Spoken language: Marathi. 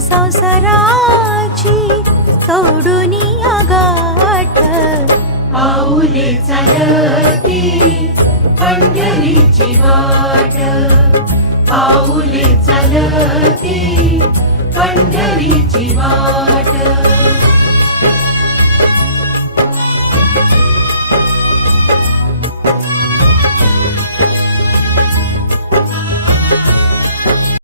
संसाराची सोडून गाठ पाऊले चालती पंढरीची वाट. पाऊले चालती पंढरीची वाट.